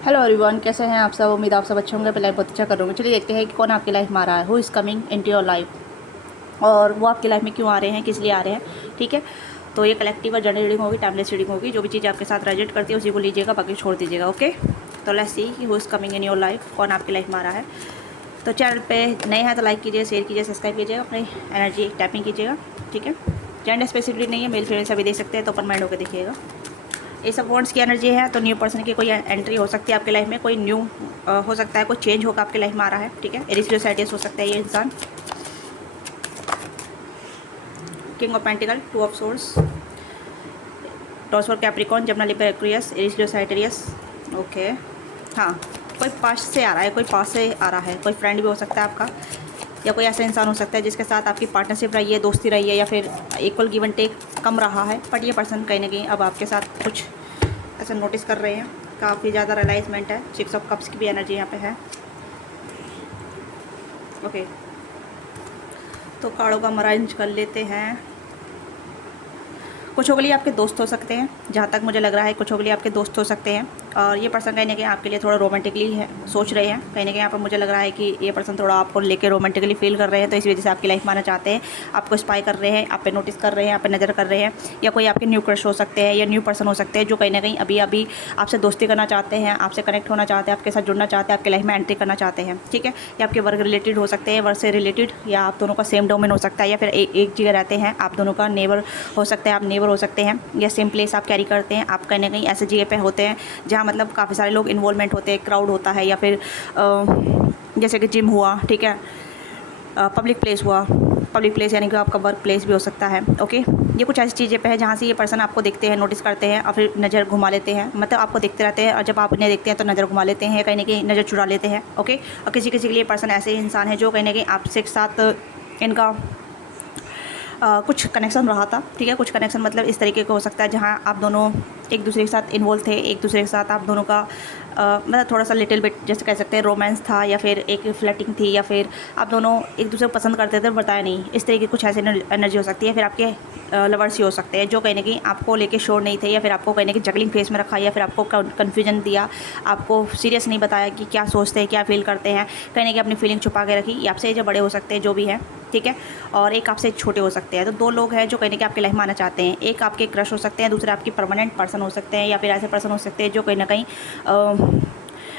Hello everyone, कैसे हैं आप सब। उम्मीद आप सब अच्छे होंगे। पहले बहुत अच्छा करूँगी। चलिए देखते हैं कि कौन आपकी लाइफ में आ रहा है, who is coming into your life, और वो आपकी लाइफ में क्यों आ रहे हैं, किस लिए आ रहे हैं। ठीक है, तो ये कलेक्टिव और जनरल रीडिंग होगी, टाइमलेस रीडिंग होगी। जो भी चीज़ आपके साथ रेजोनेट करती है उसी को लीजिएगा, बाकी छोड़ दीजिएगा। ओके, तो लेट्स सी कि who is coming in your life, कौन आपकी लाइफ में आ रहा है। तो चैनल पे नए हैं तो लाइक कीजिए, शेयर कीजिए, सब्सक्राइब कीजिएगा, अपनी एनर्जी टैपिंग कीजिएगा। ठीक है, जेंडर स्पेसिफिक नहीं है, मेल फीमेल सभी देख सकते हैं, तो ओपन माइंड होकर देखिएगा। ये सब वॉन्ट्स की एनर्जी है, तो न्यू पर्सन की कोई एंट्री हो सकती है आपकी लाइफ में, कोई न्यू हो सकता है, कोई चेंज होगा आपकी लाइफ में आ रहा है। ठीक है, एरिस्टोसाइटिस हो सकता है ये इंसान। King of pentacles, two of swords, toss for Capricorn, जमुना लिबर एक्वेरियस, एरिस्टोसाइटिस। ओके, हाँ, कोई पास से आ रहा है, कोई पास से आ रहा है, कोई फ्रेंड भी हो सकता है आपका, या कोई ऐसा इंसान हो सकता है जिसके साथ आपकी पार्टनरशिप रही है, दोस्ती रही है, या फिर इक्वल गिव एंड टेक कम रहा है। बट ये पर्सन कहीं ना कहीं अब आपके साथ कुछ ऐसा नोटिस कर रहे हैं, काफ़ी ज़्यादा रियलाइजमेंट है। 6 ऑफ कप्स की भी एनर्जी यहाँ पे है। ओके, तो कार्डों का मराइंज कर लेते हैं। कुछ के लिए आपके दोस्त हो सकते हैं, जहाँ तक मुझे लग रहा है कुछ के लिए आपके दोस्त हो सकते हैं, और ये पर्सन कहीं ना कहीं आपके लिए थोड़ा रोमांटिकली है सोच रहे हैं। कहीं ना कहीं यहाँ पर मुझे लग रहा है कि ये पर्सन थोड़ा आपको लेके रोमांटिकली फील कर रहे हैं, तो इस वजह से आपकी लाइफ में आना चाहते हैं, आपको स्पाई कर रहे हैं, आप पे नोटिस कर रहे हैं, आप पे नज़र कर रहे हैं। या कोई आपके न्यू क्रश हो सकते हैं, या न्यू पर्सन हो सकते हैं जो कहीं ना कहीं अभी अभी आपसे दोस्ती करना चाहते हैं, आपसे कनेक्ट होना चाहते हैं, आपके साथ जुड़ना चाहते हैं, आपकी लाइफ में एंट्री करना चाहते हैं। ठीक है, या आपके वर्क रिलेटेड हो सकते हैं, वर्क से रिलेटेड, या आप दोनों का सेम डोमेन हो सकता है, या फिर एक जगह रहते हैं आप दोनों का नेबर हो सकता है, आप नेबर हो सकते हैं, या सेम प्लेस आप कैरी करते हैं। आप कहीं ना कहीं ऐसे जगह पे होते हैं जहाँ मतलब काफ़ी सारे लोग इन्वॉल्वमेंट होते हैं, क्राउड होता है, या फिर जैसे कि जिम हुआ, ठीक है, पब्लिक प्लेस हुआ। पब्लिक प्लेस यानी कि आपका वर्क प्लेस भी हो सकता है। ओके, ये कुछ ऐसी चीज़ें पे है जहाँ से ये पर्सन आपको देखते हैं, नोटिस करते हैं, और फिर नज़र घुमा लेते हैं। मतलब आपको देखते रहते हैं, और जब आप उन्हें देखते हैं तो नज़र घुमा लेते हैं, कहीं ना कहीं नज़र चुरा लेते हैं। ओके, और किसी किसी के लिए पर्सन ऐसे इंसान है जो कहीं ना कहीं आपसे साथ इनका कुछ कनेक्शन रहा था। ठीक है, कुछ कनेक्शन मतलब इस तरीके का हो सकता है जहाँ आप दोनों एक दूसरे के साथ इन्वॉल्व थे, एक दूसरे के साथ आप दोनों का मतलब थोड़ा सा लिटिल बिट जैसे कह सकते हैं रोमांस था, या फिर एक फ्लर्टिंग थी, या फिर आप दोनों एक दूसरे को पसंद करते थे, बताया नहीं। इस तरीके की कुछ ऐसी एनर्जी हो सकती है। फिर आपके लवर्स ही हो सकते हैं जो कहीं ना कहीं आपको लेके श्योर नहीं थे, या फिर आपको कहीं ना कहीं जगलिंग फेस में रखा, या फिर आपको कन्फ्यूजन दिया, आपको सीरियस नहीं बताया कि क्या सोचते हैं, क्या फील करते हैं, कहीं ना कहीं अपनी फीलिंग छुपा के रखी। आपसे जो बड़े हो सकते हैं, जो भी है, ठीक है, और एक आपसे छोटे हो सकते हैं। तो 2 लोग हैं जो कहीं ना कहीं आपके लाइफ में आना चाहते हैं। एक आपके क्रश हो सकते हैं, दूसरे आपके परमानेंट पर्सन हो सकते हैं, या फिर ऐसे पर्सन हो सकते हैं जो कहीं ना कहीं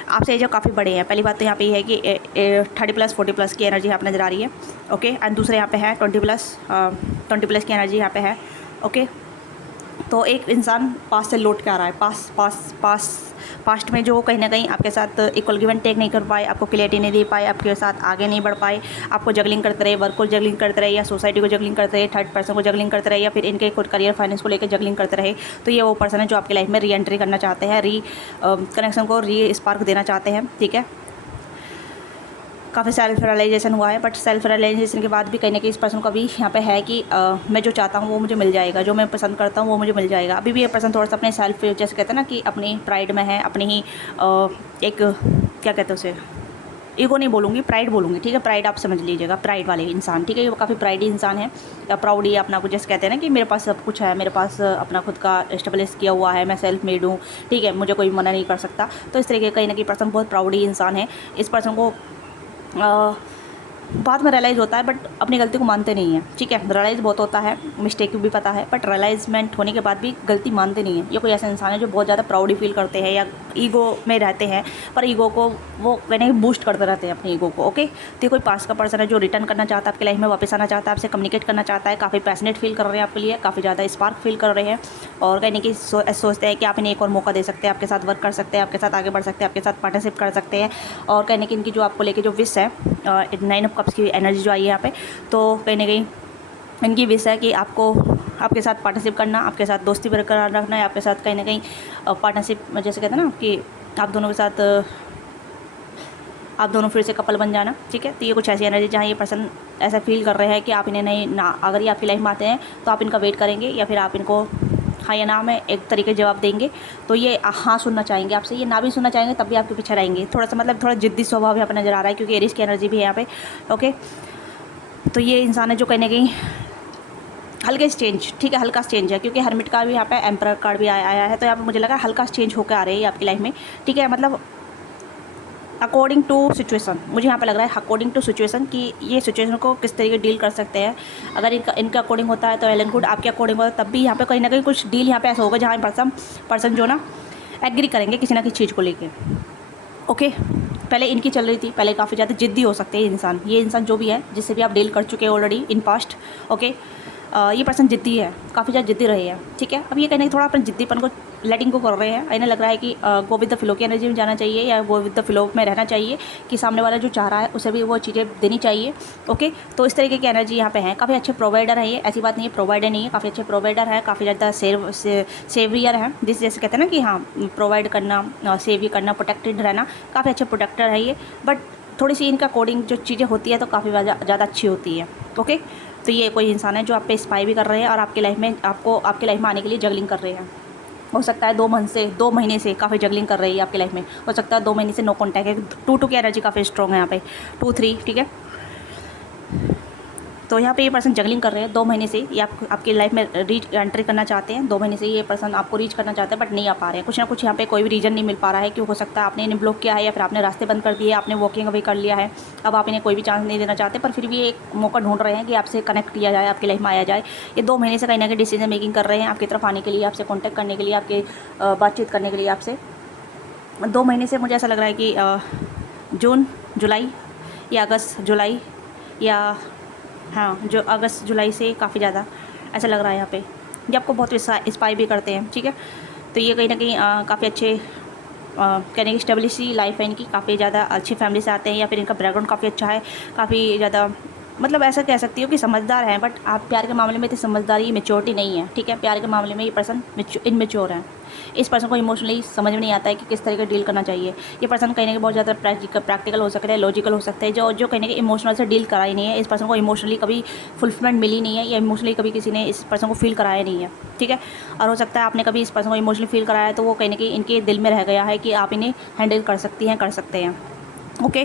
आपसे एज काफ़ी बड़े हैं। पहली बात तो यहाँ पे ये है कि 30+ 40+ की एनर्जी यहाँ पर नज़र आ रही है। ओके, एंड दूसरे यहाँ पे है 20+ की एनर्जी यहाँ पे है। ओके, तो एक इंसान पास से लौट के आ रहा है, पास्ट में जो कहीं ना कहीं आपके साथ इक्वल गिव एंड टेक नहीं कर पाए, आपको क्लियरिटी नहीं दे पाए, आपके साथ आगे नहीं बढ़ पाए, आपको जगलिंग करते रहे, वर्क को जगलिंग करते रहे, या सोसाइटी को जगलिंग करते रहे, थर्ड पर्सन को जगलिंग करते रहे, या फिर इनके खुद करियर फाइनेंस को लेकर जगलिंग करते रहे। तो ये वो पर्सन है जो आपकी लाइफ में री एंट्री करना चाहते हैं, कनेक्शन को री स्पार्क देना चाहते हैं। ठीक है, काफ़ी सेल्फ रियलाइजेशन हुआ है, बट सेल्फ रियलाइजेशन के बाद भी कहीं ना कहीं इस पर्सन को अभी यहाँ पे है कि मैं जो चाहता हूँ वो मुझे मिल जाएगा, जो मैं पसंद करता हूँ वो मुझे मिल जाएगा। अभी भी ये पर्सन थोड़ा सा अपने सेल्फ, जैसे कहते हैं ना कि अपनी प्राइड में है, अपनी ही एक क्या कहते हैं उसे, ईगो नहीं बोलूँगी, प्राइड बोलूँगी। ठीक है, प्राइड आप समझ लीजिएगा, प्राइड वाले इंसान। ठीक है, ये काफ़ी प्राइडी इंसान है, या प्राउडी अपना कुछ जैसे कहते हैं ना कि मेरे पास सब कुछ है, मेरे पास अपना खुद का एस्टेब्लिश किया हुआ है, मैं सेल्फ मेड हूँ। ठीक है, मुझे कोई मना नहीं कर सकता। तो इस तरीके कहीं ना कहीं पर्सन बहुत प्राउडी इंसान है। इस पर्सन को बाद में रियलाइज़ होता है, बट अपनी गलती को मानते नहीं हैं। ठीक है, रियलाइज़ बहुत होता है, मिस्टेक भी पता है, बट रियलाइजमेंट होने के बाद भी गलती मानते नहीं हैं। ये कोई ऐसा इंसान है जो बहुत ज़्यादा प्राउडी फील करते हैं, या ईगो में रहते हैं, पर ईगो को वो कहने बूस्ट करते रहते हैं अपनी ईगो को। ओके, तो ये कोई पास का पर्सन है जो रिटर्न करना चाहता है, आपकी लाइफ में वापस आना चाहता है, आपसे कम्युनिकेट करना चाहता है, काफ़ी पैशनेट फील कर रहे हैं आपके लिए, काफ़ी ज़्यादा स्पार्क फील कर रहे हैं, और कहने की सोचते हैं कि आप इन्हें एक और मौका दे सकते हैं, आपके साथ वर्क कर सकते हैं, आपके साथ आगे बढ़ सकते हैं, आपके साथ पार्टनरशिप कर सकते हैं। और कहने की इनकी जो आपको लेके जो विश है, 9 ऑफ कप्स की एनर्जी जो आई है यहाँ पे, तो कहीं ना कहीं इनकी विश है कि आपको आपके साथ पार्टनरशिप करना, आपके साथ दोस्ती बरकरार रखना है, आपके साथ कहीं ना कहीं पार्टनरशिप जैसे कहते हैं ना कि आप दोनों के साथ आप दोनों फिर से कपल बन जाना। ठीक है, तो ये कुछ ऐसी एनर्जी जहाँ ये पर्सन ऐसा फील कर रहे हैं कि आप इन्हें नहीं ना, अगर ये आपकी लाइफ में आते हैं तो आप इनका वेट करेंगे, या फिर आप इनको हाँ या ना में एक तरीके जवाब देंगे। तो ये हाँ सुनना चाहेंगे आपसे, ये ना भी सुनना चाहेंगे तब भी आपके पीछे रहेंगे। थोड़ा सा मतलब थोड़ा जिद्दी स्वभाव यहाँ पर नज़र आ रहा है, क्योंकि एरिस की एनर्जी भी है यहाँ पे। ओके, तो ये इंसान है जो कहीं ना कहीं हल्के से चेंज, ठीक है, हल्का सा चेंज है, क्योंकि हर्मिट का भी यहाँ पे एम्परर कार्ड भी आया है, तो यहाँ पे मुझे लगा हल्का सा चेंज होकर आ रही है आपकी लाइफ में, ठीक है। मतलब अकॉर्डिंग टू सिचुएशन, मुझे यहाँ पे लग रहा है अकॉर्डिंग टू सिचुएशन कि ये सिचुएशन को किस तरीके डील कर सकते हैं। अगर इनका अकॉर्डिंग होता है तो वेल एंड गुड, आपके अकॉर्डिंग होता है तब भी यहाँ पे कहीं ना कहीं कुछ डील यहाँ पे ऐसा होगा जहाँ पर्सन जो ना एग्री करेंगे किसी ना किसी चीज़ को लेके। ओके, पहले इनकी चल रही थी, पहले काफ़ी ज़्यादा जिद्दी हो सकते हैं इंसान, ये इंसान जो भी है जिससे भी आप डील कर चुके हैं ऑलरेडी इन पास्ट। ओके, ये पर्सन जिद्दी है, काफ़ी ज़्यादा जिद्दी रही है, ठीक है। अब ये कहने थोड़ा अपने जिद्दीपन को लेटिंग को कर रहे हैं, इन्हें लग रहा है कि गो विद द फ्लो की एनर्जी में जाना चाहिए या गो विद द फ्लो में रहना चाहिए, कि सामने वाला जो चाह रहा है उसे भी वो चीज़ें देनी चाहिए। ओके, तो इस तरीके की एनर्जी यहाँ पे है। काफ़ी अच्छे प्रोवाइडर है ये, ऐसी बात नहीं है प्रोवाइडर नहीं है, काफ़ी अच्छे प्रोवाइडर है, काफ़ी ज़्यादा सेवियर है, जैसे कहते हैं ना कि हाँ प्रोवाइड करना, सेव करना, प्रोटेक्टेड रहना, काफ़ी अच्छे प्रोटेक्टर है ये। बट थोड़ी सी इनका अकॉर्डिंग जो चीज़ें होती है तो काफ़ी ज़्यादा अच्छी होती है। ओके, तो ये कोई इंसान है जो आप पे स्पाई भी कर रहे हैं और आपकी लाइफ में आपकी लाइफ में आने के लिए जगलिंग कर रहे हैं। हो सकता है 2 महीने से काफ़ी जगलिंग कर रही है आपकी लाइफ में, हो सकता है 2 महीने से नो कॉन्टैक्ट है। 2 की एनर्जी काफ़ी स्ट्रॉग है यहाँ पे, 2 3, ठीक है। तो यहाँ पे ये पर्सन जगलिंग कर रहे हैं 2 महीने से, ये आपकी लाइफ में एंट्री करना चाहते हैं। 2 महीने से ये पर्सन आपको रीच करना चाहते हैं बट नहीं आ पा रहे हैं, कुछ ना कुछ यहाँ पे कोई भी रीज़न नहीं मिल पा रहा है। क्यों हो सकता है आपने इन्हें ब्लॉक किया है या फिर आपने रास्ते बंद कर दिए, आपने वॉकिंग अवे कर लिया है, अब आप इन्हें कोई भी चांस नहीं देना चाहते, पर फिर भी एक मौका ढूंढ रहे हैं कि आपसे कनेक्ट किया जाए, आपकी लाइफ में आया जाए। ये 2 महीने से कहीं ना कहीं डिसीजन मेकिंग कर रहे हैं आपकी तरफ आने के लिए, आपसे कॉन्टैक्ट करने के लिए, आपके बातचीत करने के लिए आपसे। 2 महीने से मुझे ऐसा लग रहा है कि जून जुलाई या अगस्त जुलाई या हाँ जो अगस्त जुलाई से काफ़ी ज़्यादा ऐसा लग रहा है यहाँ पे ये आपको बहुत इंस्पायर भी करते हैं, ठीक है। तो ये कहीं ना कहीं काफ़ी अच्छे कहने की स्टेबिलिटी लाइफ है इनकी, काफ़ी ज़्यादा अच्छी फैमिली से आते हैं या फिर इनका बैकग्राउंड काफ़ी अच्छा है, काफ़ी ज़्यादा मतलब ऐसा कह सकती हो कि समझदार हैं। बट आप प्यार के मामले में इतनी समझदारी मेच्योरिटी नहीं है, ठीक है। प्यार के मामले में ये पर्सन इनमेच्योर है, इस पर्सन को इमोशनली समझ में नहीं आता है कि किस तरह का डील करना चाहिए। ये पर्सन कहीं ना कहीं बहुत ज़्यादा प्रैक्टिकल हो सकता है, लॉजिकल हो सकता है, जो कहीं ना कहीं इमोशनल से डील करा ही नहीं है। इस पर्सन को इमोशनली कभी फुलफिलमेंट मिली नहीं है या इमोशनली कभी किसी ने इस पर्सन को फील कराया नहीं है, ठीक है। और हो सकता है आपने कभी इस पर्सन को इमोशनली फील कराया है तो वो कहीं ना कहीं इनके दिल में रह गया है कि आप इन्हें हैंडल कर सकती हैं, कर सकते हैं। ओके,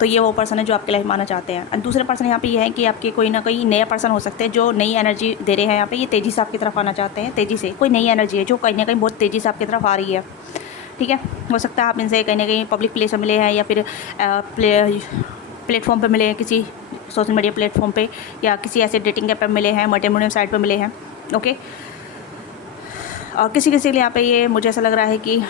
तो ये वो पर्सन है जो आपके लाइफ में आना चाहते हैं। और दूसरे पर्सन यहाँ पे ये है कि आपके कोई ना कोई नया पर्सन हो सकते हैं जो नई एनर्जी दे रहे हैं यहाँ पे, ये तेज़ी से आपकी तरफ आना चाहते हैं, तेज़ी से कोई नई एनर्जी है जो कहीं ना कहीं बहुत तेज़ी से आपकी तरफ आ रही है, ठीक है। हो सकता है आप इनसे कहीं ना कहीं पब्लिक प्लेस में मिले हैं या फिर प्लेटफॉर्म पर मिले हैं, किसी सोशल मीडिया प्लेटफॉर्म पर या किसी ऐसे डेटिंग ऐप पर मिले हैं, मैट्रिमोनियल साइट पर मिले हैं। ओके, और किसी के लिए यहाँ पे ये मुझे ऐसा लग रहा है कि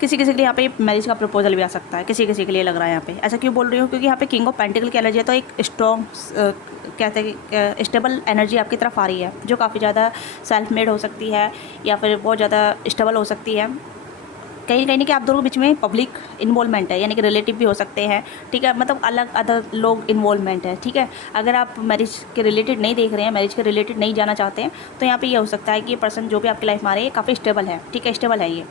किसी के लिए यहाँ पे मैरिज का प्रपोजल भी आ सकता है, किसी के लिए लग रहा है यहाँ पे। ऐसा क्यों बोल रही हूँ क्योंकि यहाँ पे किंग ऑफ पेंटिकल की एनर्जी है, तो एक स्ट्रॉन्ग कहते हैं कि स्टेबल एनर्जी आपकी तरफ आ रही है जो काफ़ी ज़्यादा सेल्फ मेड हो सकती है या फिर बहुत ज़्यादा स्टेबल हो सकती है। कहीं कहीं कि आप दोनों के बीच में पब्लिक इन्वॉल्वमेंट है, यानी कि रिलेटिव भी हो सकते हैं, ठीक है। मतलब अलग अदर लोग इन्वॉल्वमेंट है, ठीक है। अगर आप मैरिज के रिलेटेड नहीं देख रहे हैं, मैरिज के रिलेटेड नहीं जाना चाहते हैं, तो यहाँ पे ये हो सकता है कि ये पर्सन जो भी आपकी लाइफ में आ रही है काफ़ी स्टेबल है, ठीक है, स्टेबल है ये।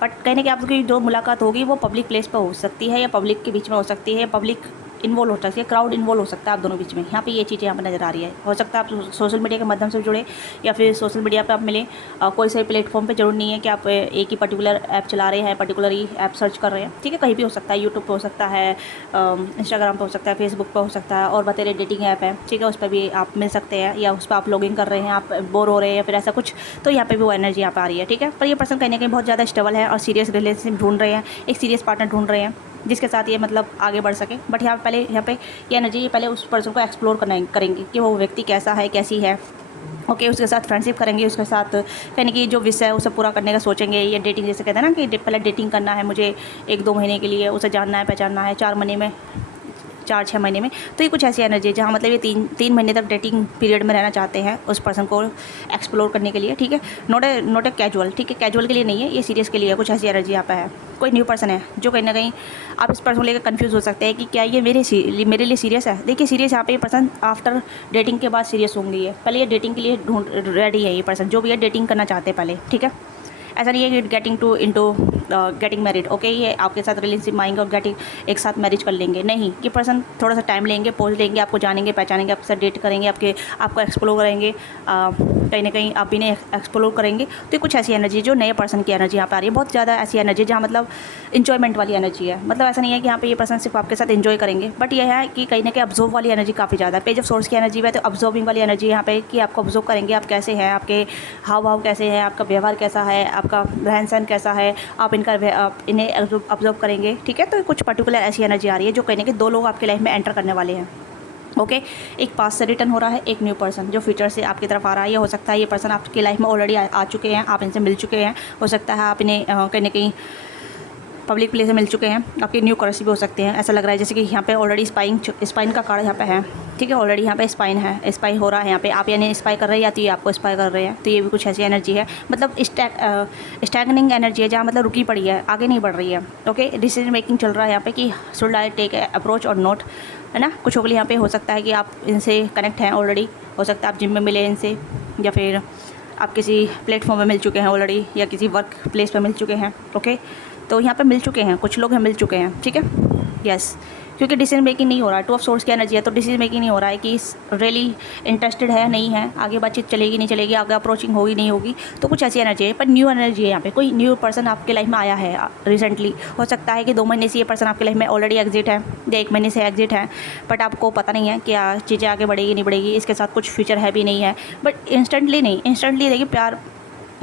बट कहीं ना कहीं आपकी जो मुलाकात होगी वो पब्लिक प्लेस पर हो सकती है या पब्लिक के बीच में हो सकती है या पब्लिक इन्वॉल्व हो सकती है, क्राउड इन्वॉल्व हो सकता है आप दोनों बीच में। यहाँ पे ये चीज़ें यहाँ पर नज़र आ रही है। हो सकता है आप सोशल मीडिया के माध्यम से जुड़े या फिर सोशल मीडिया पे आप मिलें, कोई से प्लेटफॉर्म पे जरूर नहीं है कि आप एक ही पर्टिकुलर ऐप चला रहे हैं, पर्टिकुलर ही ऐप सर्च कर रहे हैं, ठीक है। कहीं भी हो सकता है, यूट्यूब पे हो सकता है, इंस्टाग्राम पे हो सकता है, फेसबुक पे हो सकता है, और बतेरे डेटिंग ऐप है, ठीक है, उस पर भी आप मिल सकते हैं या उस पर आप लॉगिन कर रहे हैं, आप बोर हो रहे हैं या फिर ऐसा कुछ, तो यहाँ पर भी वो एनर्जी यहाँ पर आ रही है, ठीक है। पर ये पर्सन कहीं ना कहीं बहुत ज़्यादा स्टेबल है और सीरियस रिलेशनशिप ढूंढ रहे हैं, एक सीरियस पार्टनर ढूंढ रहे हैं जिसके साथ ये मतलब आगे बढ़ सके। बट यहाँ पे ये एनर्जी पहले उस पर्सन को एक्सप्लोर करेंगे कि वो व्यक्ति कैसा है, कैसी है। ओके, उसके साथ फ्रेंडशिप करेंगे, उसके साथ कहने की जो विषय है उसे पूरा करने का सोचेंगे। ये डेटिंग जैसे कहते हैं ना कि पहले डेटिंग करना है मुझे 1-2 महीने के लिए, उसे जानना है, पहचानना है, 4-6 महीने में। तो ये कुछ ऐसी एनर्जी है जहाँ मतलब ये 3 महीने तक डेटिंग पीरियड में रहना चाहते हैं उस पर्सन को एक्सप्लोर करने के लिए, ठीक है। नोट ए कैजुअल, ठीक है, कैजुअल के लिए नहीं है, ये सीरियस के लिए है। कुछ ऐसी एनर्जी यहाँ पे है, कोई न्यू पर्सन है जो कहीं ना कहीं आप इस पर्सन को लेकर कन्फ्यूज़ हो सकते हैं कि क्या ये मेरे लिए सीरियस है। देखिए सीरियस यहाँ पे ये पर्सन आफ्टर डेटिंग के बाद सीरियस होंगे, ये पहले ये डेटिंग के लिए रेडी है, ये पर्सन जो भी है डेटिंग करना चाहते हैं पहले, ठीक है। ऐसा नहीं है कि गेटिंग मैरिड, ओके, ये आपके साथ रिलेशनशिप में आएंगे और एक साथ मैरिज कर लेंगे, नहीं, ये पर्सन थोड़ा सा टाइम लेंगे, पहुँच लेंगे, आपको जानेंगे, पहचानेंगे, आपके साथ डेट करेंगे, आपको एक्सप्लोर करेंगे, कहीं ना कहीं आप भी नहीं एक्सप्लोर करेंगे। तो ये कुछ ऐसी एनर्जी जो नए पर्सन की एनर्जी यहाँ पे आ रही है, बहुत ज़्यादा ऐसी एनर्जी जहाँ मतलब इन्जॉयमेंट वाली एनर्जी है। मतलब ऐसा नहीं है कि यहाँ पे ये पर्सन सिर्फ आपके साथ इन्जॉय करेंगे, बट ये है कि कहीं ना कहीं ऑब्जर्व वाली एनर्जी काफ़ी ज़्यादा है। पेज ऑफ सोर्स की एनर्जी है तो ऑब्जर्विंग वाली एनर्जी यहाँ पे कि आपको ऑब्जर्व करेंगे, आप कैसे हैं, आपके हाव भाव कैसे हैं, आपका व्यवहार कैसा है, आपका रहन सहन कैसा है, आप इन्हें ऑब्जर्व करेंगे, ठीक है। तो कुछ पर्टिकुलर ऐसी एनर्जी आ रही है जो कहीं ना कहीं 2 लोग आपके लाइफ में एंटर करने वाले हैं, ओके। एक पास्ट से रिटर्न हो रहा है, एक न्यू पर्सन जो फ्यूचर से आपकी तरफ आ रहा है। ये हो सकता है ये पर्सन आपकी लाइफ में ऑलरेडी आ चुके हैं, आप इनसे मिल चुके हैं, हो सकता है आप इन्हें कहीं ना कहीं पब्लिक प्लेस में मिल चुके हैं, आपके न्यू क्रश भी हो सकते हैं। ऐसा लग रहा है जैसे कि यहाँ पे ऑलरेडी स्पाइन का कार्ड यहाँ पे है, ठीक है, ऑलरेडी यहाँ पे स्पाई हो रहा है, यहाँ पे आप यानी स्पाई कर रहे हैं या तो ये आपको स्पाई कर रहे हैं। तो ये भी कुछ ऐसी एनर्जी है, मतलब स्टैगनिंग एनर्जी है जहाँ मतलब रुकी पड़ी है, आगे नहीं बढ़ रही है, ओके। डिसीजन मेकिंग चल रहा है यहाँ पे कि शुड आई टेक अप्रोच और नॉट, है ना। कुछ होगा यहाँ पे हो सकता है कि आप इनसे कनेक्ट हैं ऑलरेडी, हो सकता है आप जिम में मिले इनसे, या फिर आप किसी प्लेटफॉर्म में मिल चुके हैं ऑलरेडी, या किसी वर्क प्लेस पर मिल चुके हैं, ओके। तो यहाँ पे मिल चुके हैं, कुछ लोग हैं मिल चुके हैं, ठीक है, यस। क्योंकि डिसीजन मेकिंग नहीं हो रहा है, 2 ऑफ सोर्स की एनर्जी है, तो डिसीजन मेकिंग नहीं हो रहा है कि रियली इंटरेस्टेड है नहीं है, आगे बातचीत चलेगी नहीं चलेगी, आगे अप्रोचिंग होगी नहीं होगी। तो कुछ ऐसी एनर्जी है, पर न्यू एनर्जी है यहाँ पे, कोई न्यू पर्सन आपके लाइफ में आया है रिसेंटली। हो सकता है कि 2 महीने से ये पर्सन आपके लाइफ में ऑलरेडी एग्जिट है, या 1 महीने से एग्जिट है, बट आपको पता नहीं है क्या चीज़ें आगे बढ़ेगी नहीं बढ़ेगी, इसके साथ कुछ फ्यूचर है भी नहीं है। बट इंस्टेंटली देखिए प्यार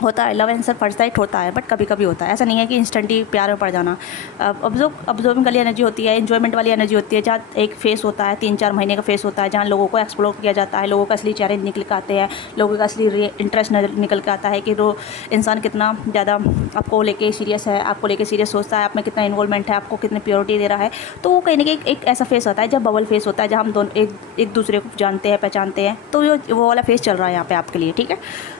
होता है, लव एंसर फर्स्ट साइट होता है, बट कभी कभी होता है, ऐसा नहीं है कि इंस्टेंटली प्यार में पड़ जाना। ऑब्जर्विंग वाली एनर्जी होती है, एंजॉयमेंट वाली एनर्जी होती है, जहाँ एक फेस होता है, 3-4 महीने का फेस होता है, जहाँ लोगों को एक्सप्लोर किया जाता है, लोगों का असली चेहरे निकल के आते हैं, लोगों का असली इंटरेस्ट निकल के आता है कि वो इंसान कितना ज़्यादा आपको लेके सीरियस है, आपको लेके सीरियस सोचता है, आप में कितना इन्वॉल्वमेंट है, आपको कितनी प्योरिटी दे रहा है। तो वो कहीं ना कहीं एक ऐसा फेस होता है जब बबल फेस होता है, जहाँ हम दोनों एक दूसरे को जानते हैं, पहचानते हैं। तो वो वाला फेस चल रहा है यहाँ पे आपके लिए, ठीक है।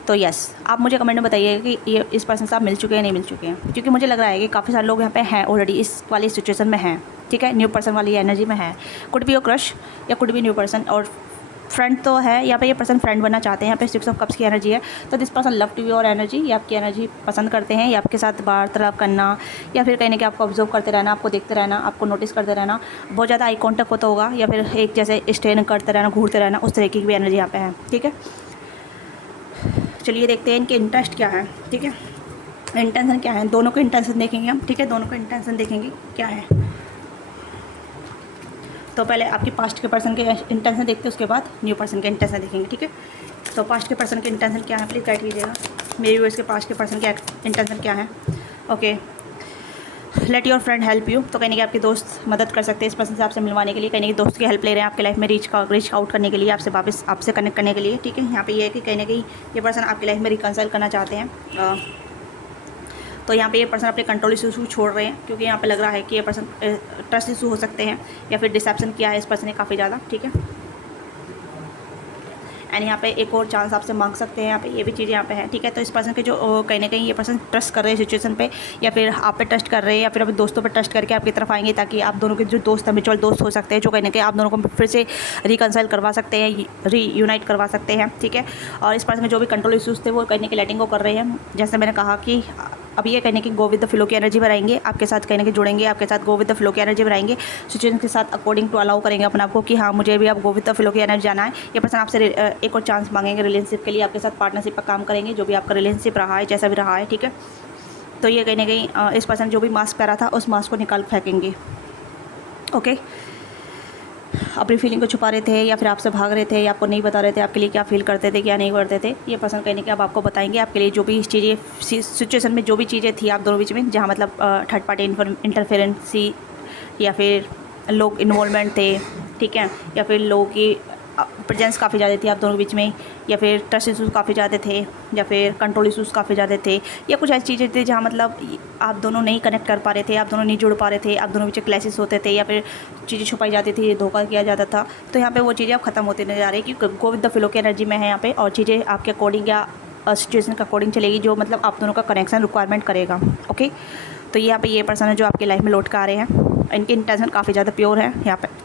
तो यस, आप मुझे कमेंट में बताइए कि ये इस पर्सन से आप मिल चुके हैं नहीं मिल चुके हैं, क्योंकि मुझे लग रहा है कि काफ़ी सारे लोग यहाँ पे हैं ऑलरेडी, इस वाली सिचुएशन में हैं, ठीक है, न्यू पर्सन वाली एनर्जी में है। कुड बी योर क्रश या कुड बी न्यू पर्सन, और फ्रेंड तो है यहाँ पे, ये पर्सन फ्रेंड बनना चाहते हैं। यहाँ पे 6 ऑफ कप्स की एनर्जी है, तो this person love to your energy, ये आपकी एनर्जी पसंद करते हैं, या आपके साथ वार्तालाप करना, या फिर कहीं ना कहीं आपको ऑब्जर्व करते रहना, आपको देखते रहना, आपको नोटिस करते रहना, बहुत ज़्यादा आई कॉन्टैक्ट होता होगा, या फिर एक जैसे स्टेन करते रहना, घूरते रहना, उस तरीके की भी एनर्जी यहाँ पे है, ठीक है। चलिए देखते हैं इनके इंटरेस्ट क्या है, ठीक है, इंटेंशन क्या है, दोनों को इंटेंशन देखेंगे हम, ठीक है, दोनों को इंटेंशन देखेंगे क्या है। तो पहले आपके पास्ट के पर्सन के इंटेंशन देखते हैं, उसके बाद न्यू पर्सन के इंटेंशन देखेंगे, ठीक है। तो पास्ट के पर्सन के इंटेंशन क्या है, प्लीज़ गाइड कीजिएगा मेरे व्यूअर्स के पास्ट के पर्सन के इंटेंशन क्या है, okay. Let your friend help you, तो कहीं ना कहीं आपके दोस्त मदद कर सकते हैं इस पर्सन से आपसे मिलवाने के लिए, कहीं ना कहीं दोस्त की हेल्प ले रहे हैं आपके लाइफ में रीच आउट करने के लिए, आपसे वापस आपसे कनेक्ट करने के लिए, ठीक है। यहाँ पे ये है कि कहीं ना कहीं ये पर्सन आपकी लाइफ में रिकंसाइल करना चाहते हैं। तो यहाँ पे ये पर्सन अपने कंट्रोल इशू छोड़ रहे हैं, क्योंकि यहाँ पे लग रहा है कि ये पर्सन ट्रस्ट इशू हो सकते हैं, या फिर डिसेप्शन किया है इस पर्सन ने काफ़ी ज़्यादा, ठीक है। एंड यहाँ पे एक और चांस आपसे मांग सकते हैं, यहाँ पे ये भी चीज़ यहाँ पे है, ठीक है। तो इस पर्सन के जो कहीं ना कहीं ये पर्सन ट्रस्ट कर रहे हैं सिचुएशन पे, या फिर आप पे ट्रस्ट कर रहे हैं, या फिर अपने दोस्तों पे ट्रस्ट करके आपकी तरफ आएंगे, ताकि आप दोनों के जो दोस्त हैं, म्यूचुअल दोस्त हो सकते हैं, जो कहीं ना कहीं आप दोनों को फिर से रिकंसाइल करवा सकते हैं, रीयूनाइट करवा सकते हैं, ठीक है। और इस पर्सन के जो भी कंट्रोल इशूज़ थे वो कहीं ना कहीं लेटिंग को कर रहे हैं, जैसे मैंने कहा कि अब ये कहने की गो विद द फ्लो की एनर्जी बनाएंगे, आपके साथ कहने के जुड़ेंगे, आपके साथ गो विद द फ्लो की एनर्जी बनाएंगे, सिचुएशन के साथ अकॉर्डिंग टू अलाउ करेंगे अपने आपको कि हाँ मुझे भी आप गो विद द फ्लो की एनर्जी जाना है। ये पर्सन आपसे एक और चांस मांगेंगे रिलेशनशिप के लिए, आपके साथ पार्टनरशिप पर काम करेंगे, जो भी आपका रिलेशनशिप रहा है, जैसा भी रहा है, ठीक है। तो ये कहीं ना कहीं इस पर्सन जो भी मास्क पहना था उस मास्क को निकाल फेंकेंगे, ओके। अपनी फीलिंग को छुपा रहे थे, या फिर आपसे भाग रहे थे, या आपको नहीं बता रहे थे आपके लिए क्या फील करते थे, क्या नहीं करते थे, ये पर्सन कहने के अब आपको बताएंगे आपके लिए जो भी चीज़ें सिचुएशन में जो भी चीज़ें थी आप दोनों बीच में, जहाँ मतलब थर्ड पार्टी इंटरफेरेंसी या फिर लोग इन्वॉल्वमेंट थे, ठीक है, या फिर लोगों की प्रेजेंस काफ़ी ज़्यादा थी आप दोनों के बीच में, या फिर ट्रस्ट इशूज़ काफ़ी ज़्यादा थे, या फिर कंट्रोल इशूज़ काफ़ी ज़्यादा थे, या कुछ ऐसी चीज़ें थी जहाँ मतलब आप दोनों नहीं कनेक्ट कर पा रहे थे, आप दोनों नहीं जुड़ पा रहे थे, आप दोनों बीच क्लैशेस होते थे, या फिर चीज़ें छुपाई जाती थी, धोखा किया जाता था। तो यहाँ पे वो चीज़ें अब ख़त्म होती नजर आ रही है, कि गो विद द फ्लो की एनर्जी में है यहाँ पे, और चीज़ें आपके अकॉर्डिंग या सिचुएशन के अकॉर्डिंग चलेगी, जो मतलब आप दोनों का कनेक्शन रिक्वायरमेंट करेगा, ओके। तो यहाँ पे ये पर्सन है जो आपकी लाइफ में लौट कर आ रहे हैं, इनके इंटेंशन काफ़ी ज़्यादा प्योर है यहाँ पे,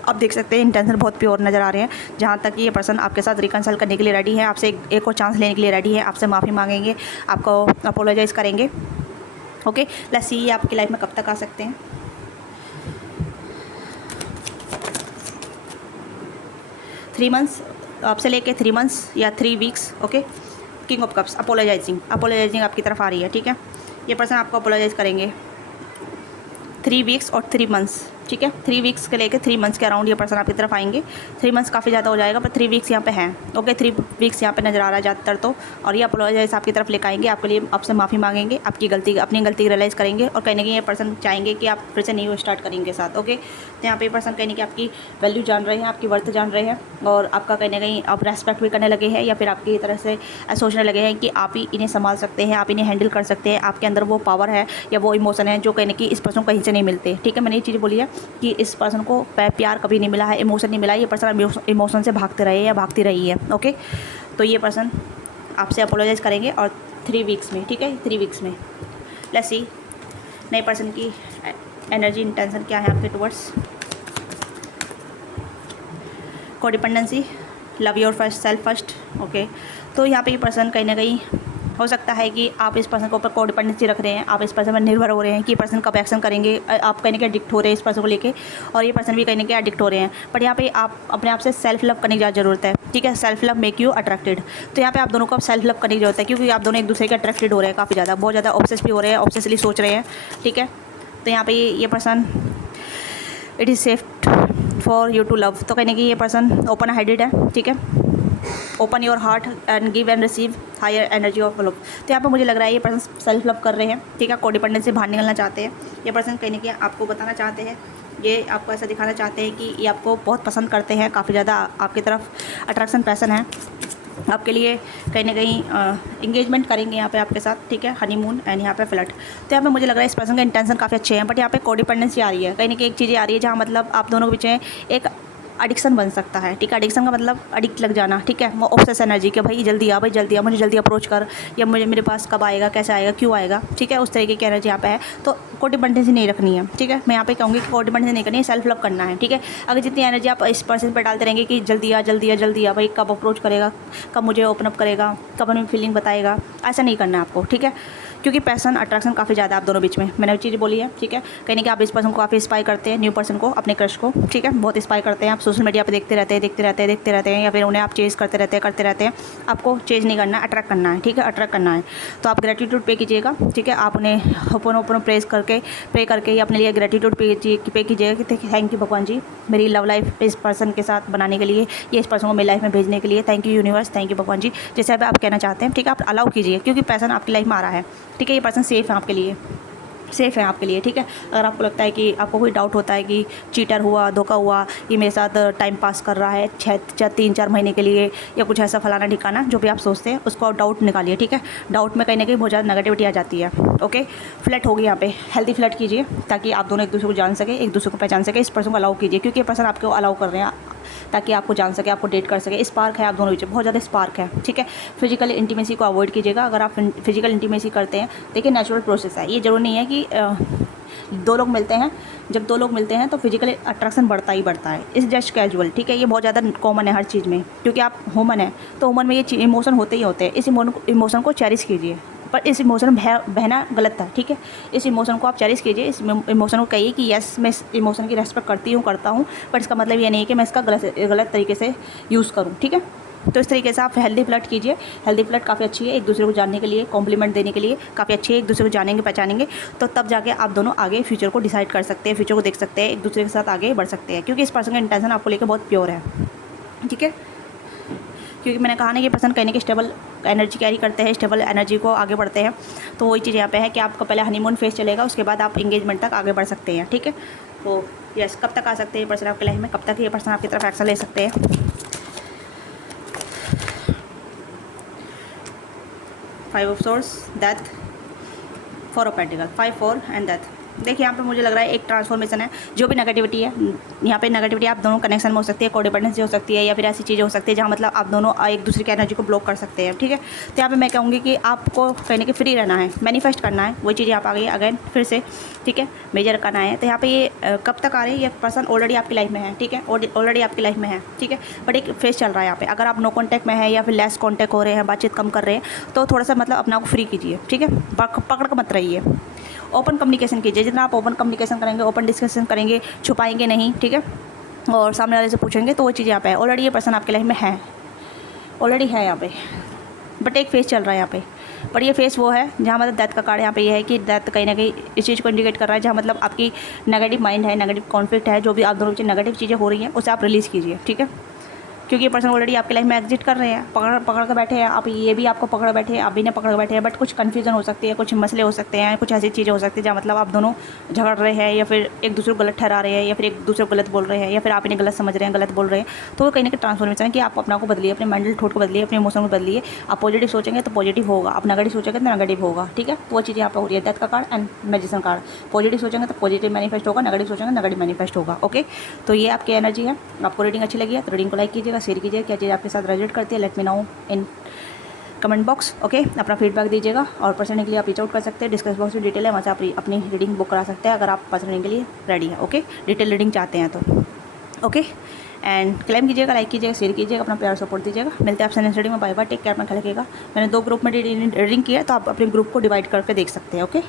आप देख सकते हैं इंटेंशन बहुत प्योर नज़र आ रहे हैं। जहाँ तक ये पर्सन आपके साथ रिकंसाइल करने के लिए रेडी है, आपसे एक और चांस लेने के लिए रेडी है, आपसे माफ़ी मांगेंगे, आपको अपोलोजाइज़ करेंगे। ओके, लेट्स सी ये आपकी लाइफ में कब तक आ सकते हैं। 3 मंथ्स, आपसे लेके 3 मंथ्स या 3 weeks. Okay, king of cups, apologising आपकी तरफ आ रही है। ठीक है, ये पर्सन आपको अपोलोजाइज़ करेंगे 3 वीक्स और 3 मंथ्स। ठीक है, 3 वीक्स के लेके 3 मंथ्स के अराउंड ये पर्सन आपकी तरफ आएंगे। 3 मंथ्स काफ़ी ज़्यादा हो जाएगा, पर 3 वीक्स यहाँ पे हैं। ओके, 3 वीक्स यहाँ पे नज़र आ रहा है ज़्यादातर तो। और ये अपोलोजाइज आपकी तरफ लेकर आएंगे, आपके लिए आपसे माफ़ी मांगेंगे, अपनी गलती रियलाइज़ करेंगे, और कहीं ना कहीं ये पर्सन चाहेंगे कि आप फिर से न्यू स्टार्ट करेंगे साथ। ओके, तो यहाँ पे ये पर्सन कहीं ना कहीं आपकी वैल्यू जान रहे हैं, आपकी वर्थ जान रहे हैं, और आपका कहीं ना कहीं आप रेस्पेक्ट भी करने लगे हैं, या फिर आपकी तरह से सोचने लगे हैं कि आप ही इन्हें संभाल सकते हैं, आप इन्हें हैंडल कर सकते हैं। आपके अंदर वो पावर है या वो इमोशन है जो कहीं ना कहीं इस पर्सन को कहीं से नहीं मिलते। ठीक है, मैंने ये चीज़ बोली है कि इस पर्सन को प्यार कभी नहीं मिला है, इमोशन नहीं मिला है, ये पर्सन इमोशन से भागते रहे या भागती रही है। ओके, तो ये पर्सन आपसे अपोलोजाइज़ करेंगे और 3 वीक्स में। ठीक है, 3 वीक्स में लेट्स सी नए पर्सन की एनर्जी इंटेंशन क्या है आपके towards. Codependency, love your first self first. Okay, तो यहाँ पे ये पर्सन कहीं ना कहीं हो सकता है कि आप इस पर्सन के ऊपर कोडिपेंडेंसी रख रहे हैं, आप इस पर्सन पर निर्भर हो रहे हैं कि पर्सन कब एक्शन करेंगे, आप कहीं ना कहीं एडिक्ट हो रहे हैं इस पर्सन को लेके, और ये पर्सन भी कहीं ना कहीं एडिक्ट हो रहे हैं। बट यहाँ पे आप अपने आप से सेल्फ लव करने की ज़्यादा ज़रूरत है। ठीक है, self love make you attracted. तो यहाँ पे आप दोनों को सेल्फ लव करने की ज़रूरत है, क्योंकि आप दोनों एक दूसरे के अट्रैक्टेड हो रहे हैं काफ़ी ज़्यादा, बहुत ज़्यादा ऑब्सेस भी हो रहे हैं, ऑब्सेसली सोच रहे हैं। ठीक है, तो यहाँ पे ये person it is safe for you to love. तो कहीं ना कहीं ये पर्सन ओपन हाइडेड है। ठीक है, open your heart and give and receive higher energy of love. तो यहाँ पर मुझे लग रहा है ये पर्सन सेल्फ लव कर रहे हैं। ठीक है, कोडिपेंडेंस से बाहर निकलना चाहते हैं। ये पर्सन कहीं ना कहीं आपको बताना चाहते हैं, ये आपको ऐसा दिखाना चाहते हैं कि ये आपको बहुत पसंद करते हैं, काफ़ी ज़्यादा आपकी तरफ अट्रैक्शन पैसन है आपके लिए। कहीं ना कहीं इंगेजमेंट करेंगे यहाँ पे आपके साथ। ठीक है, हनीमून एंड यहाँ पे फ्लर्ट। तो यहाँ पे मुझे लग रहा है इस पर्सन का इंटेंशन काफ़ी अच्छे हैं, बट यहाँ पे कोडिपेंडेंसी आ रही है। कहीं ना कहीं एक चीज़ें आ रही है जहाँ मतलब आप दोनों के बीच में एक एडिक्शन बन सकता है। ठीक है, एडिक्शन का मतलब एडिक्ट लग जाना। ठीक है, वो ऑब्सेस एनर्जी के भाई जल्दी आ, भाई जल्दी आ, मुझे जल्दी अप्रोच कर, या मुझे मेरे पास कब आएगा, कैसे आएगा, क्यों आएगा। ठीक है, उस तरीके की एनर्जी यहाँ पे है। तो कोडिपेंडेंसी नहीं रखनी है। ठीक है, मैं यहाँ पे कहूँगी कि कोडिपेंडेंसी नहीं करनी है, सेल्फ लव करना है। ठीक है, अगर जितनी एनर्जी आप इस पर्सन पर डालते रहेंगे कि जल्दी आ जल्दी आ जल्दी आ, भाई कब अप्रोच करेगा, कब मुझे ओपन अप करेगा, कब अपनी फीलिंग बताएगा, ऐसा नहीं करना है आपको। ठीक है, क्योंकि पैसन अट्रैक्शन काफ़ी ज़्यादा आप दोनों बीच में, मैंने वो चीज़ बोली है। ठीक है, कहीं ना कहीं आप इस पर्सन को काफ़ी इंस्पायर करते हैं, न्यू पर्सन को, अपने क्रश को। ठीक है, बहुत इंस्पायर करते हैं, आप सोशल मीडिया पे देखते रहते हैं, या फिर उन्हें आप चेज़ करते रहते हैं। आपको चेज़ नहीं करना है, अट्रैक्ट करना है। ठीक है, अट्रैक्ट करना है, तो आप ग्रेटिट्यूड पे कीजिएगा। ठीक है, आप उन्हें ओपन प्रे करके अपने लिए ग्रेटिट्यूड पे कीजिएगा कि थैंक यू भगवान जी, मेरी लव लाइफ इस पर्सन के साथ बनाने के लिए, ये इस पर्सन को मेरी लाइफ में भेजने के लिए, thank you universe, thank you भगवान जी, जैसे आप कहना चाहते हैं। ठीक है, आप अलाउ कीजिए, क्योंकि पर्सन आपकी लाइफ में आ रहा है। ठीक है, ये पर्सन सेफ है आपके लिए, सेफ़ है आपके लिए। ठीक है, अगर आपको लगता है कि आपको कोई डाउट होता है कि चीटर हुआ, धोखा हुआ, ये मेरे साथ टाइम पास कर रहा है 3-4 महीने के लिए, या कुछ ऐसा फलाना ठिकाना, जो भी आप सोचते हैं उसको आप डाउट निकालिए। ठीक है, डाउट में कहीं ना कहीं बहुत ज़्यादा नेगेटिविटी आ जाती है। ओके, फ्लर्ट होगी यहाँ पे, हेल्दी फ्लर्ट कीजिए, ताकि आप दोनों एक दूसरे को जान सके, एक दूसरे को पहचान सके। इस पर्सन को अलाउ कीजिए, क्योंकि ये पर्सन आपको अलाउ कर रहे हैं ताकि आपको जान सके, आपको डेट कर सके। स्पार्क है आप दोनों बीच में, बहुत ज़्यादा स्पार्क है। ठीक है, फिजिकल इंटीमेसी को अवॉइड कीजिएगा। अगर आप फिजिकल इंटीमेसी करते हैं, देखिए नेचुरल प्रोसेस है, ये जरूरी नहीं है कि 2 लोग मिलते हैं, जब 2 लोग मिलते हैं तो फिजिकल अट्रैक्शन बढ़ता ही बढ़ता है। इस जस्ट कैजुअल। ठीक है, ये बहुत ज़्यादा कॉमन है हर चीज़ में, क्योंकि आप ह्यूमन है, तो ह्यूमन में ये इमोशन होते ही होते हैं। इस इमोशन को चेरिश कीजिए, पर इस इमोशन में बहना गलत था। ठीक है, इस इमोशन को आप चेरिश कीजिए, इस इमोशन को कहिए कि यस मैं इस इमोशन की रेस्पेक्ट करता हूँ, पर इसका मतलब ये नहीं है कि मैं इसका गलत तरीके से यूज़ करूँ। ठीक है, तो इस तरीके से आप हेल्दी फ्लर्ट कीजिए। हेल्दी फ्लर्ट काफ़ी अच्छी है, एक दूसरे को जानने के लिए, कॉम्प्लीमेंट देने के लिए काफ़ी अच्छी है, एक दूसरे को जानेंगे पहचानेंगे, तो तब जाके आप दोनों आगे फ्यूचर को डिसाइड कर सकते हैं, फ्यूचर को देख सकते हैं, एक दूसरे के साथ आगे बढ़ सकते हैं, क्योंकि इस पर्सन का इंटेंशन आपको लेकर बहुत प्योर है। ठीक है, क्योंकि मैंने कहा ना कि पर्सन कहीं ना कहीं स्टेबल एनर्जी कैरी करते हैं, स्टेबल एनर्जी को आगे बढ़ते हैं। तो वही चीज़ यहाँ पे है कि आपका पहले हनीमून फेज चलेगा, उसके बाद आप इंगेजमेंट तक आगे बढ़ सकते हैं। ठीक है, तो यस, कब तक आ सकते हैं ये पर्सन आपकी लाइफ में, कब तक ये पर्सन आपकी तरफ एक्शन ले सकते हैं। 5 of Swords, Death, 4 of Pentacles, 5, 4 and death. देखिए यहाँ पे मुझे लग रहा है एक ट्रांसफॉर्मेशन है, जो भी नेगेटिविटी है यहाँ पे नेगेटिविटी आप दोनों कनेक्शन में हो सकती है, कोडिपेंडेंसी हो सकती है, या फिर ऐसी चीज़ें हो सकती है जहाँ मतलब आप दोनों एक दूसरे की एनर्जी को ब्लॉक कर सकते हैं, ठीक है। तो यहाँ पे मैं कहूँगी कि आपको कहने की फ्री रहना है, मैनिफेस्ट करना है, वही चीज़ यहाँ पे आ गई है अगेन फिर से, ठीक है, मेजर करना है। तो यहाँ पे ये कब तक आ रही है, ये पर्सन ऑलरेडी आपकी लाइफ में है, ठीक है, ऑलरेडी आपकी लाइफ में है, ठीक है, बट एक फेस चल रहा है यहाँ पे। अगर आप नो कॉन्टैक्ट में है या फिर लेस कॉन्टैक्ट हो रहे हैं, बातचीत कम कर रहे हैं, तो थोड़ा सा मतलब अपना को फ्री कीजिए, ठीक है, पकड़ कर मत रहिए, ओपन कम्युनिकेशन कीजिए। जितना आप ओपन कम्युनिकेशन करेंगे, ओपन डिस्कशन करेंगे, छुपाएंगे नहीं, ठीक है, और सामने वाले से पूछेंगे, तो वो चीज़ यहाँ पे है। ऑलरेडी ये पर्सन आपके लाइफ में है, ऑलरेडी है यहाँ पे, बट एक फेस चल रहा है यहाँ पे। पर ये फेस वो है जहाँ मतलब डेथ का कार्ड यहाँ पे ये है कि डेथ कहीं ना कहीं इस चीज़ को इंडिकेट कर रहा है, जहाँ मतलब आपकी नेगेटिव माइंड है, नेगेटिव कॉन्फ्लिक्ट है, जो भी आप दोनों बीच नेगेटिव चीज़ें हो रही हैं उसे आप रिलीज़ कीजिए, ठीक है, क्योंकि ये पर्सन ऑलरेडी आपके लाइफ में एग्जिट कर रहे हैं, पकड़ कर बैठे हैं, आप ये भी आपको पकड़ बैठे हैं, आप भी ने पकड़ कर बैठे हैं, बट कुछ कन्फ्यूजन हो सकती है, कुछ मसले हो सकते हैं, कुछ ऐसी चीज़ें हो सकती है जहाँ मतलब आप दोनों झगड़ रहे हैं, या फिर एक दूसरे को गलत ठहरा रहे हैं, या फिर एक दूसरे को गलत बोल रहे हैं, या फिर आप इन्हें गलत समझ रहे हैं, गलत बोल रहे हैं। तो वो कहीं ना कहीं ट्रांसफॉर्मेशन है कि आप अपना को बदलिए, अपने मेंटल थॉट को बदलिए, अपने इमोशन को बदलिए। आप पॉजिटिव सोचेंगे तो पॉजिटिव होगा, आप नेगेटिव सोचेंगे तो नेगेटिव होगा, ठीक है। तो वो चीज़ यहाँ पर हो रही है, डेथ का card and magician card. Positive सोचेंगे तो पॉजिटिव मैनिफेस्ट होगा, नेगेटिव सोचेंगे नेगेटिव मैनिफेस्ट होगा, ओके। तो ये आपकी एनर्जी है। आपको रीडिंग अच्छी लगी है तो रीडिंग को लाइक कीजिएगा, शेयर कीजिएगा, क्या चीज़ आपके साथ रेजोनेट करती है, let me know in comment box, okay. अपना फीडबैक दीजिएगा, और पर्सनली के लिए आप रीच आउट कर सकते हैं, डिस्क्रिप्शन बॉक्स में डिटेल है, वहाँ से आप अपनी रीडिंग बुक करा सकते हैं अगर आप पर्सनली के लिए रेडी है, ओके, डिटेल रीडिंग चाहते हैं तो, ओके। एंड क्लेम कीजिएगा, लाइक कीजिएगा, शेयर कीजिएगा, अपना प्यार सपोर्ट दीजिएगा। मिलते हैं आपसे नेक्स्ट रीडिंग में, बाय बाय, टेक केयर, में ख्याल रखिएगा। मैंने 2 ग्रुप में रीडिंग किया है, तो आप अपने ग्रुप को डिवाइड करके देख सकते हैं, ओके।